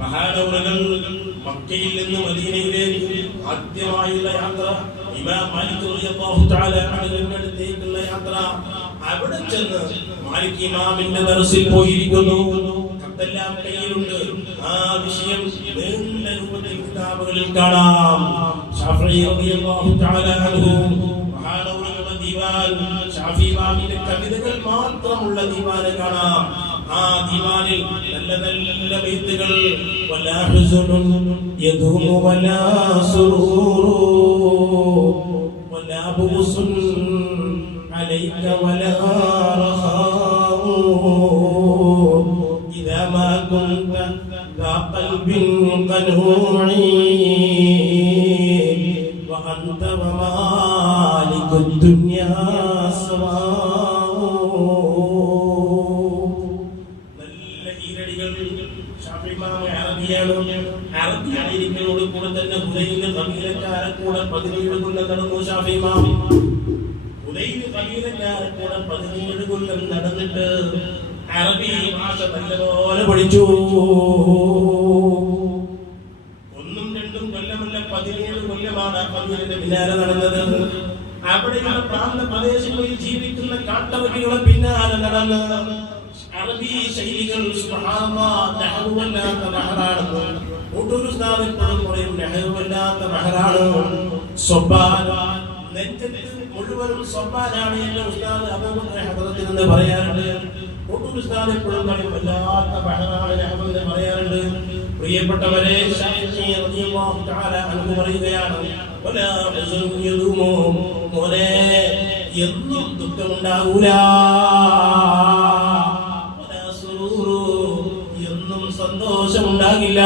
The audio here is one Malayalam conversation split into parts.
മഹാനവറുകൾ മക്കയിൽ നിന്ന് മദീനയിലേക്ക് ആദ്യമായുള്ള യാത്ര ഇമാം മാലിക് റളിയല്ലാഹു തആല അൻഹുവിന്റെ അടുത്തേക്കുള്ള യാത്ര അവിടെ മാലിക് ഇമാമിന്റെ ദർസിൽ പോയിരിക്കുന്നു. കത്തെല്ലാം കയ്യിലുണ്ട് ആ വിഷയം നീണ്ട രൂപത്തിൽ കിതാബുകളിൽ കാണാം. ഷാഫി റളിയല്ലാഹു തആല അൻഹു മഹാനവറുകളുടെ ദീവാൻ. ഷാഫി ഇമാമിന്റെ കവിതകൾ മാത്രമുള്ള ദീവാന് കാണാം. ആ ദീവാനിൽ നല്ല നല്ല ബൈത്തുകൾ വലാ ഹുസ്നുൻ യദൂമു വലാ സുറൂറു വലാ ബുസുൻ عليك ولا رخاء إذا ما كنت ذا قلب قنوع وأنت ومالك അറബിയായിരിക്കുന്നതോട് കൂടെ തന്നെ ഹുദൈന് കബീലക്കാരെ കൂടെ പതിനേഴ് കൊല്ലം നടന്നു ഷാഫിമാമി ഹുദൈന് കബീലക്കാരെ കൂടെ പതിനേഴ് കൊല്ലം നടന്നിട്ട് അറബി ഭാഷ നല്ലപോലെ പഠിച്ചു. ഒന്നും രണ്ടും കൊല്ലമല്ല പതിനേഴ് കൊല്ലമാണ് ആ കബീലിന്റെ പിന്നാലെ നടന്നത്. അവിടെയുള്ള പ്രാന്ത പ്രദേശങ്ങളിൽ ജീവിക്കുന്ന കാട്ടവകികളെ പിന്നാലെ നടന്ന് അറബി ശൈലികൾ പറയാറുണ്ട്. എന്നും ദുഃഖമുണ്ടാകൂല സന്തോഷമുണ്ടാകില്ല.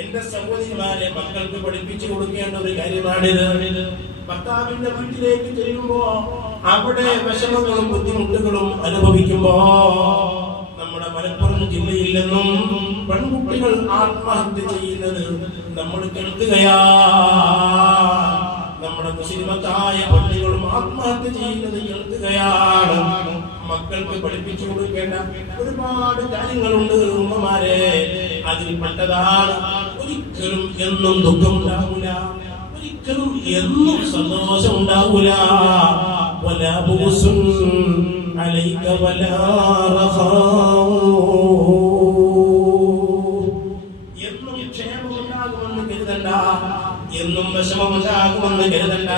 എന്റെ സഹോദരിമാരെ മക്കൾക്ക് പഠിപ്പിച്ചു കൊടുക്കേണ്ട ഒരു കാര്യമാണിത്. ഭർത്താവിന്റെ വീട്ടിലേക്ക് ചെല്ലുമ്പോ അവിടെ വിഷമങ്ങളും ബുദ്ധിമുട്ടുകളും അനുഭവിക്കുമ്പോ നമ്മുടെ മലപ്പുറം ജില്ലയിൽ നിന്നും പെൺകുട്ടികൾ ആത്മഹത്യ ചെയ്യുന്നത് നമ്മൾ കേൾക്കുകയാ. നമ്മുടെ മുസ്ലിമത്തായ പള്ളികളും ആത്മഹത്യ ചെയ്യുന്നത് കേൾക്കുകയാണ്. മക്കൾക്ക് പഠിപ്പിച്ചു കൊടുക്കേണ്ട ഒരുപാട് കാര്യങ്ങളുണ്ട് ഉമ്മമാരെ. അതിൽ പെട്ടതാണ് ഒരിക്കലും എന്നും ദുഃഖം ഉണ്ടാവൂല. ഒരിക്കലും എന്നും സന്തോഷം ഉണ്ടാവൂല. വലാ ബുസുൻ അലൈക വലാ റഖാഉ എന്നും ക്ഷേമമുണ്ടാകുമെന്ന് കരുതണ്ട. എന്നും വിഷമമുണ്ടാകുമെന്ന് കരുതണ്ട.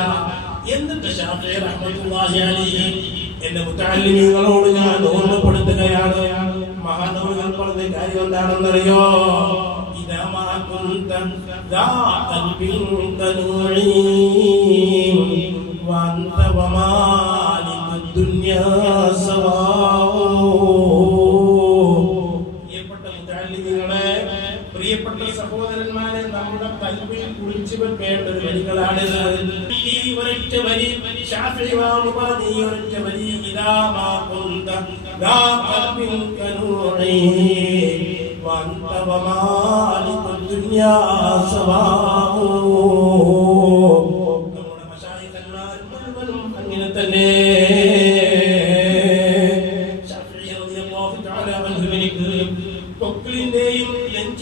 എന്നിട്ട് ഷാഫി അലൈഹി. എന്റെ മുത്തഅല്ലിമീങ്ങളോട് ഞാൻ ഓർമ്മപ്പെടുത്തുകയാണ്. മഹാനവറുകൾ പറഞ്ഞ കാര്യം എന്താണെന്നറിയോ? ഇദാ മാ കുന്ത ദാ നമ്മുടെ കൽവിൽ കുളിച്ചു വെക്കേണ്ട ഒരു വരികളാണിത് ഈ ഒരൊറ്റ വരി പറഞ്ഞ ഈ ഒരൊറ്റ വരി ഇദാ മാ കുന്ത ദാ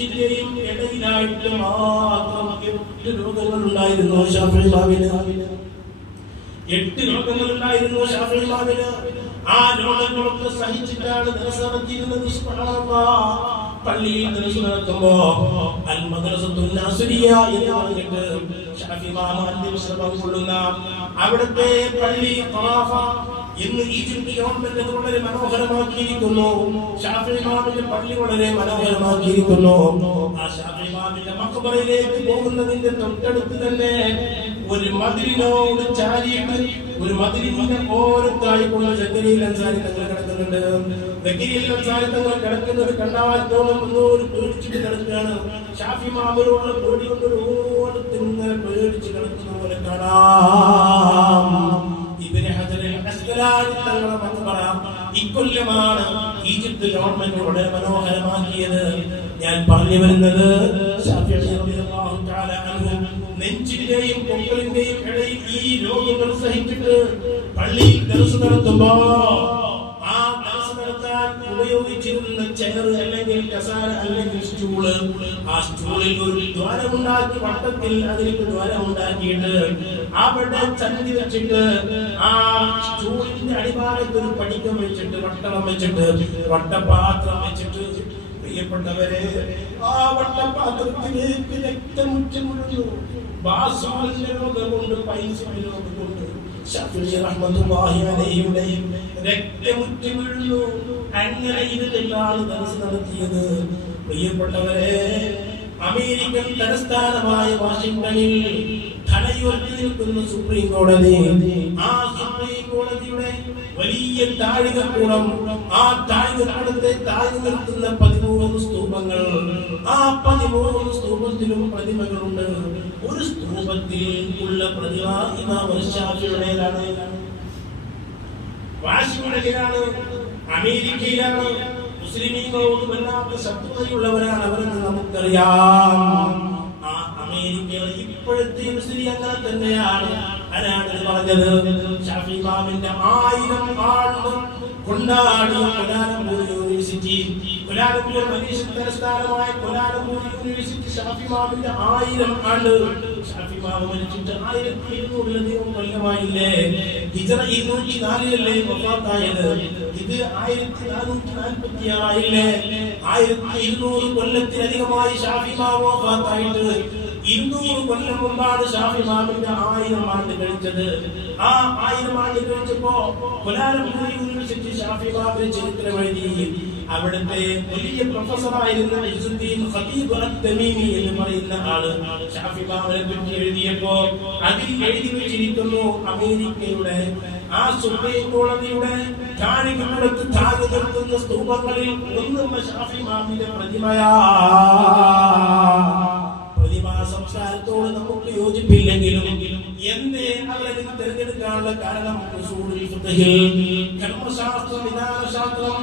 ലെഞ്ചിന്റെയും ഇടയിലായിട്ട് മാത്രം എട്ട് രോഗങ്ങൾ ഉണ്ടായിരുന്നു ഷാഫിഈ എട്ട് രോഗങ്ങൾ ഉണ്ടായിരുന്നു ഷാഫിഈ ആ രോഗങ്ങളൊക്കെ സഹിച്ചിട്ടാണ് സുബ്ഹാനല്ലാഹ്. പള്ളിയിൽ ദർസ് നടത്തുമ്പോ അൽ മദ്രസത്തുൽ എന്ന് പറഞ്ഞിട്ട് ഷാഫിഈ ഇമാം അന്ത്യവിശ്രമം കൊള്ളുന്ന അവിടുത്തെ പള്ളി ഇന്ന് ഈജിപ്ത് ഗവൺമെന്റ് വളരെ മനോഹരമാക്കിയിരിക്കുന്നു. ഷാഫി ഇമാമിന്റെ പള്ളി വളരെ മനോഹരമാക്കിയിരിക്കുന്നു. ആ ഷാഫി ഇമാമിന്റെ മക്ബറയിലേക്ക് പോകുന്നതിന്റെ തൊട്ടടുത്ത് തന്നെ ഒരു മതിലിനോട് ചാരിയിട്ട് ഒരു മതിലിന്റെ ഓരത്തായിക്കുള്ള ജഗരിയിൽ അൻസാരി തങ്ങൾ കിടക്കുന്നുണ്ട്. ജഗരിയിൽ അഞ്ചാരി തങ്ങൾ കിടക്കുന്നത് കണ്ടാൽ തോന്നും ഒരു പേടിച്ചിട്ട് കിടക്കുകയാണ്. ഷാഫി മാമനോട് പേടി കൊണ്ട് ഇങ്ങനെ പേടിച്ച് കിടക്കുന്ന പോലെ കാണാം. ഇക്കൊല്ലമാണ് ഈജിപ്ത് ഗവൺമെന്റ് വളരെ മനോഹരമാക്കിയത്. ഞാൻ പറഞ്ഞു വരുന്നത് നെഞ്ചിന്റെയും പൊക്കളിന്റെയും ഇടയിൽ ഈ രോഗങ്ങൾ സഹിച്ചിട്ട് പള്ളിയിൽ ദർസ് നടത്തുമ്പോ ഉപയോഗിച്ചിരുന്ന ചെയർ അല്ലെങ്കിൽ കസാര അല്ലെങ്കിൽ സ്റ്റൂൾ ആ സ്റ്റൂളിൽ ഒരു ദ്വാരമുണ്ടാക്കി വട്ടത്തിൽ അതിലേക്ക് ദ്വാരമുണ്ടാക്കിയിട്ട് അവിടെ ചന്തി വെച്ചിട്ട് ആ സ്റ്റൂളിന്റെ അടിഭാഗത്ത് ഒരു പടിക്കം വെച്ചിട്ട് വട്ടളം വെച്ചിട്ട് വട്ടപാത്രം വെച്ചിട്ട് പ്രിയപ്പെട്ടവരെ ആ വട്ടപാത്രത്തിലേക്ക് രക്തമുറ്റം മുഴുവൻ ബാസുവിന്റെ രോഗം കൊണ്ട് പൈസയുടെ രോഗം കൊണ്ട് ശഫീ റഹ്മത്തുള്ളാഹി അലൈഹിയുടെ രക്തമുറ്റി വീഴുന്നു അങ്ങനെ ഇരുന്നിട്ടാണ് ദർസ് നടത്തിയത്. പ്രിയപ്പെട്ടവരെ അമേരിക്കൻ തലസ്ഥാനമായ വാഷിംഗ്ടണിൽ തലയുയർത്തി നിൽക്കുന്ന സുപ്രീം കോടതി ആ സുപ്രീം കോടതിയുടെ വലിയ താഴികക്കൂടം ആ താഴികക്കൂടത്തെ താഴ്ന്നു നിൽക്കുന്ന പതിമൂന്ന് സ്തൂപങ്ങൾ ആ പതിമൂന്ന് സ്തൂപത്തിലും പ്രതിമകളുണ്ട്. ഒരു സ്തൂപത്തിൽ ഉള്ള പ്രതിമ ഇമാം ഷാഫിയുടേതാണ്. വാശിയുടേതാണ്. അമേരിക്കയിലാണ്. മുസ്ലിമീങ്ങളോട് വല്ലാത്ത ശത്രുതയുള്ളവരാണ്. അവരെന്ന് നമുക്കറിയാം. ആ അമേരിക്കയിൽ ഇപ്പോഴത്തെ മുസ്ലിം അങ്ങനെ തന്നെയാണ്. ആരാണ് പറഞ്ഞത്? ഷാഫി ഇമാമിന്റെ ആയിരം ആളുകൾ കൊണ്ടാടിയ പ്രധാനമന്ത്രി യൂണിവേഴ്സിറ്റി. കൊലാലംപൂർ മലേഷ്യ തലസ്ഥാനമായ കൊലാലംപൂർ യൂണിവേഴ്സിറ്റി ഷാഫി ഇമാമിന്റെ ആയിരം ആണ്ട് ഷാഫി ഇമാം മരിച്ചിട്ട് ആയിരത്തി എഴുന്നൂറിലധികം കൊല്ലമായില്ലേ? ഹിജറ ഇരുന്നൂറ്റി നാലിലല്ലേ ഇത് ആയിരത്തി നാനൂറ്റി നാൽപ്പത്തി ആറായില്ലേ ആയിരത്തി ഇരുന്നൂറ് കൊല്ലത്തിലധികമായി ഷാഫി ഇമാം വഫാത്തായിട്ട് കൊല്ലം മുമ്പാണ് ഷാഫി ആയിരം ആണ്ട് കഴിച്ചത്. ആ ആയിരം ആണ്ട് കഴിച്ചപ്പോ കൊലാലംപൂർ യൂണിവേഴ്സിറ്റി ഷാഫി ഇമാമിന്റെ ചരിത്രം എഴുതി. അവിടുത്തെ വലിയ പ്രൊഫസറായിരുന്ന എന്ന് പറയുന്ന ആൾ. ഷാഫി ഇമാമിനെ പറ്റി എഴുതിയപ്പോ അതിൽ എഴുതി വെച്ചിരിക്കുന്നു അമേരിക്കയുടെ ആ സുപ്രീം കോടതിയുടെ കാണികളുടെ താഴെ നിർത്തുന്ന സ്തൂപങ്ങളിൽ ഒന്നും ഷാഫി മാമിന്റെ പ്രതിമയാ. പ്രതിമാ സംസ്കാരത്തോട് നമുക്ക് യോജിപ്പില്ലെങ്കിലും എന്തേ അവരെ തിരഞ്ഞെടുക്കാനുള്ള കാരണം കർമ്മശാസ്ത്രം വിധാനശാസ്ത്രം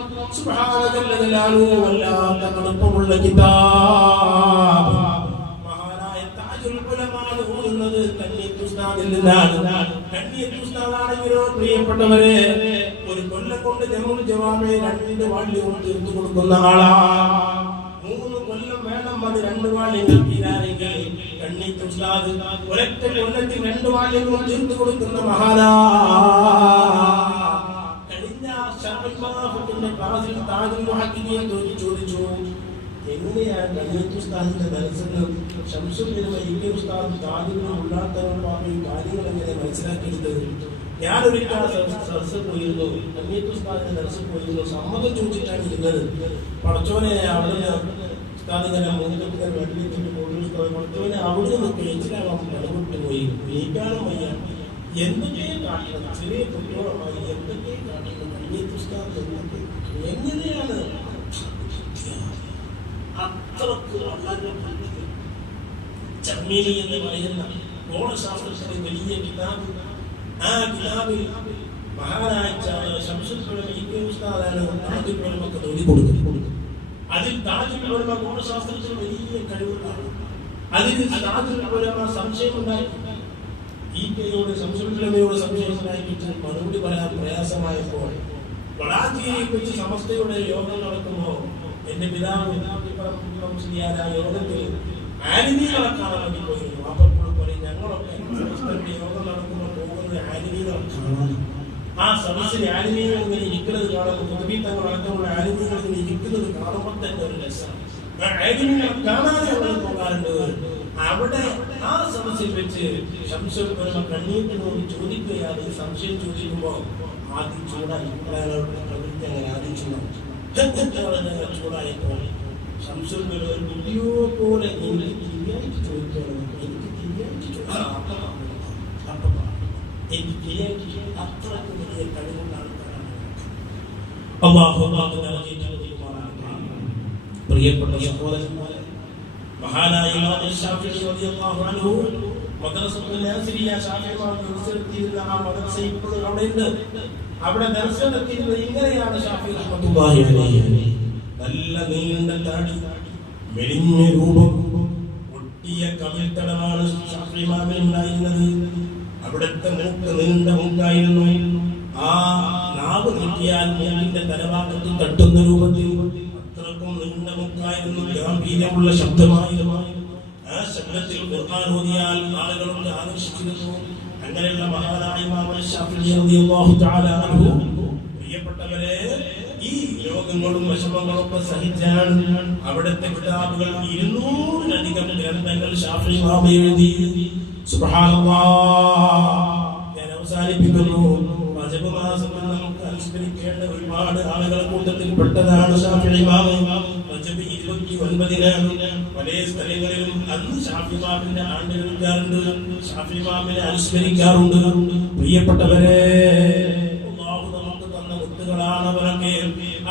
ജലാലുഹു വല്ലാത്ത കടുപ്പമുള്ള കിതാബ്. മഹാനായ താജുൽ കണ്ണിയത്ത് നിന്നാണ്. കണ്ണിയത്ത് പ്രിയപ്പെട്ടവരെ ഒരു കൊല്ലം കൊണ്ട് ജമൂൽ ജവാമെ രണ്ട് വാള്യവും തീർത്തു കൊടുക്കുന്ന ആളാ. മൂന്ന് കൊല്ലം വേണം അത് രണ്ട് തീരാനെങ്കിൽ എങ്ങനെ മനസ്സിലാക്കിയത് ഞാനൊരിക്കൽ സദസ്സിൽ പോയിരുന്നു സമ്മതം ചോദിച്ചിട്ടാണ് ഇരുന്നത് പടച്ചോനെ അവിടെ ഉസ്താദ് ഇങ്ങനെ പടച്ചോനെ അവിടെ നിന്ന് പേച്ചിലാവാൻ പലവിട്ട് പോയി. നീക്കാനും വയ്യ എന്തൊക്കെ കാട്ടണം ചെറിയ കുട്ടിയോളമായി എന്തൊക്കെ ഉസ്താദ് എന്തൊക്കെ എങ്ങനെയാണ്? അത്രയ്ക്ക് ചമ്മീനി എന്ന് പറയുന്ന ഗോളശാസ്ത്രത്തിന്റെ വലിയ കിതാബ്. ആ കിതാബിൽ ഇബ്നു ഉസ്താദാണ് താജുൽ കൊടുക്കുന്നത്. അതിൽ താജുൽ ഗോളശാസ്ത്രത്തിന് വലിയ കഴിവുള്ളതാണ് അതിൽ താജുൽ ഉലമ സംശയമുണ്ടായി ഈ കൈയോട് ശംസുൽ ഉലമയോട് സംശയമുണ്ടായിട്ട് മറുപടി പറയാൻ പ്രയാസമായപ്പോൾ വളാഞ്ചേരിയെ കുറിച്ച് സമസ്തയുടെ യോഗം നടക്കുമ്പോൾ എന്റെ പിതാവ് ശരിയായ യോഗത്തിൽ ആനിമീകളെ കാണാൻ വേണ്ടി പോയിരുന്നു അപ്പോഴും പറയും ഞങ്ങളൊക്കെ യോഗം നടക്കുമ്പോൾ പോകുന്നത് ആനിമീകളെ കാണാൻ ആ സദസ്സിൽ ആനിമീകൾ ഇങ്ങനെ ഇരിക്കുന്നത് കാണുമ്പോൾ കുതുബി തങ്ങൾ അടക്കമുള്ള ആനിമീകൾ ഇങ്ങനെ ഇരിക്കുന്നത് കാണുമ്പോൾ തന്നെ ഒരു രസമാണ്. കാണാതെ ഞങ്ങൾ പോകാറുണ്ട്. അവിടെ ആ സദസ്സിൽ വെച്ച് ശംസുൽ ഉലമ കണ്ണീട്ട് ചോദിക്കുകയാണ്. സംശയം ചോദിക്കുമ്പോൾ ആദ്യം ചൂടായി പ്രവൃത്തി അങ്ങനെ ആദ്യം ചൂടായി ചൂടായപ്പോൾ ഉലമ ഒരു വീഡിയോ പോലെ എനിക്ക് ശരിയായിട്ട് ചോദിക്കണം എനിക്ക് ശരിയായിട്ട് ചോദിക്കണം അപ്പം എനിക്ക് ശരിയായിട്ട് അത്രയ്ക്ക് അള്ളാഹു അള്ളാഹു പ്രിയപ്പെട്ട സഹോദരന്മാരെ മഹാനായ അവിടെ ഉണ്ട് നല്ല നീണ്ട താടി മെലിഞ്ഞ രൂപം ഒട്ടിയ കവിൽത്തടമാണ് ഉണ്ടായിരുന്നത്. അവിടുത്തെ മൂക്ക് നീണ്ട മൂക്കായിരുന്നു ആ നാവ് നീട്ടിയാൽ മൂക്കിന്റെ തലഭാഗത്ത് തട്ടുന്ന രൂപത്തിൽ അത്രക്കും നീണ്ട മുക്കായിരുന്നു ഗാംഭീര്യമുള്ള ശബ്ദമായിരുന്നു. ആ ശബ്ദത്തിൽ ഖുർആൻ ഓതിയാൽ ആളുകളൊക്കെ ആകർഷിച്ചിരുന്നു. അങ്ങനെയുള്ള മഹാനായ പ്രിയപ്പെട്ടവരെ ഈ രോഗങ്ങളും വിഷമങ്ങളും ഒക്കെ സഹിച്ചാൽ അവിടുത്തെ കിതാബുകൾ ഇരുന്നൂറിലധികം ഗ്രന്ഥങ്ങൾ ഷാഫി ഇമാം എഴുതി. ഞാൻ അവസാനിപ്പിക്കുന്നു. നമുക്ക് അനുസ്മരിക്കേണ്ട ഒരുപാട് ആളുകളെ കൂട്ടത്തിൽ പെട്ടതാണ് ഷാഫി ഇമാം റജബ് ഇരുപത്തി ഒൻപതിനാണ് പല സ്ഥലങ്ങളിലും അന്ന് ഷാഫി ഇമാമിന്റെ ആണ്ട് എടുക്കാറുണ്ട് ഷാഫി ഇമാമിനെ അനുസ്മരിക്കാറുണ്ട്. പ്രിയപ്പെട്ടവരെ നമുക്ക് തന്ന കുത്തുകളാണ് അവരൊക്കെ.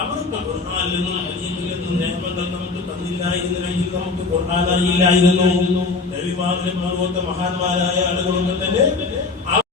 അവർക്ക് ഖുർആനിൽ നിന്നും ഹദീസിൽ നിന്നും നിയമങ്ങൾ നമുക്ക് തന്നില്ലായിരുന്നുവെങ്കിൽ നമുക്ക് ഖുർആൻ അറിയില്ലായിരുന്നു. നബിമാരുടെ പോലത്തെ മഹാന്മാരായ ആളുകളൊക്കെ തന്നെ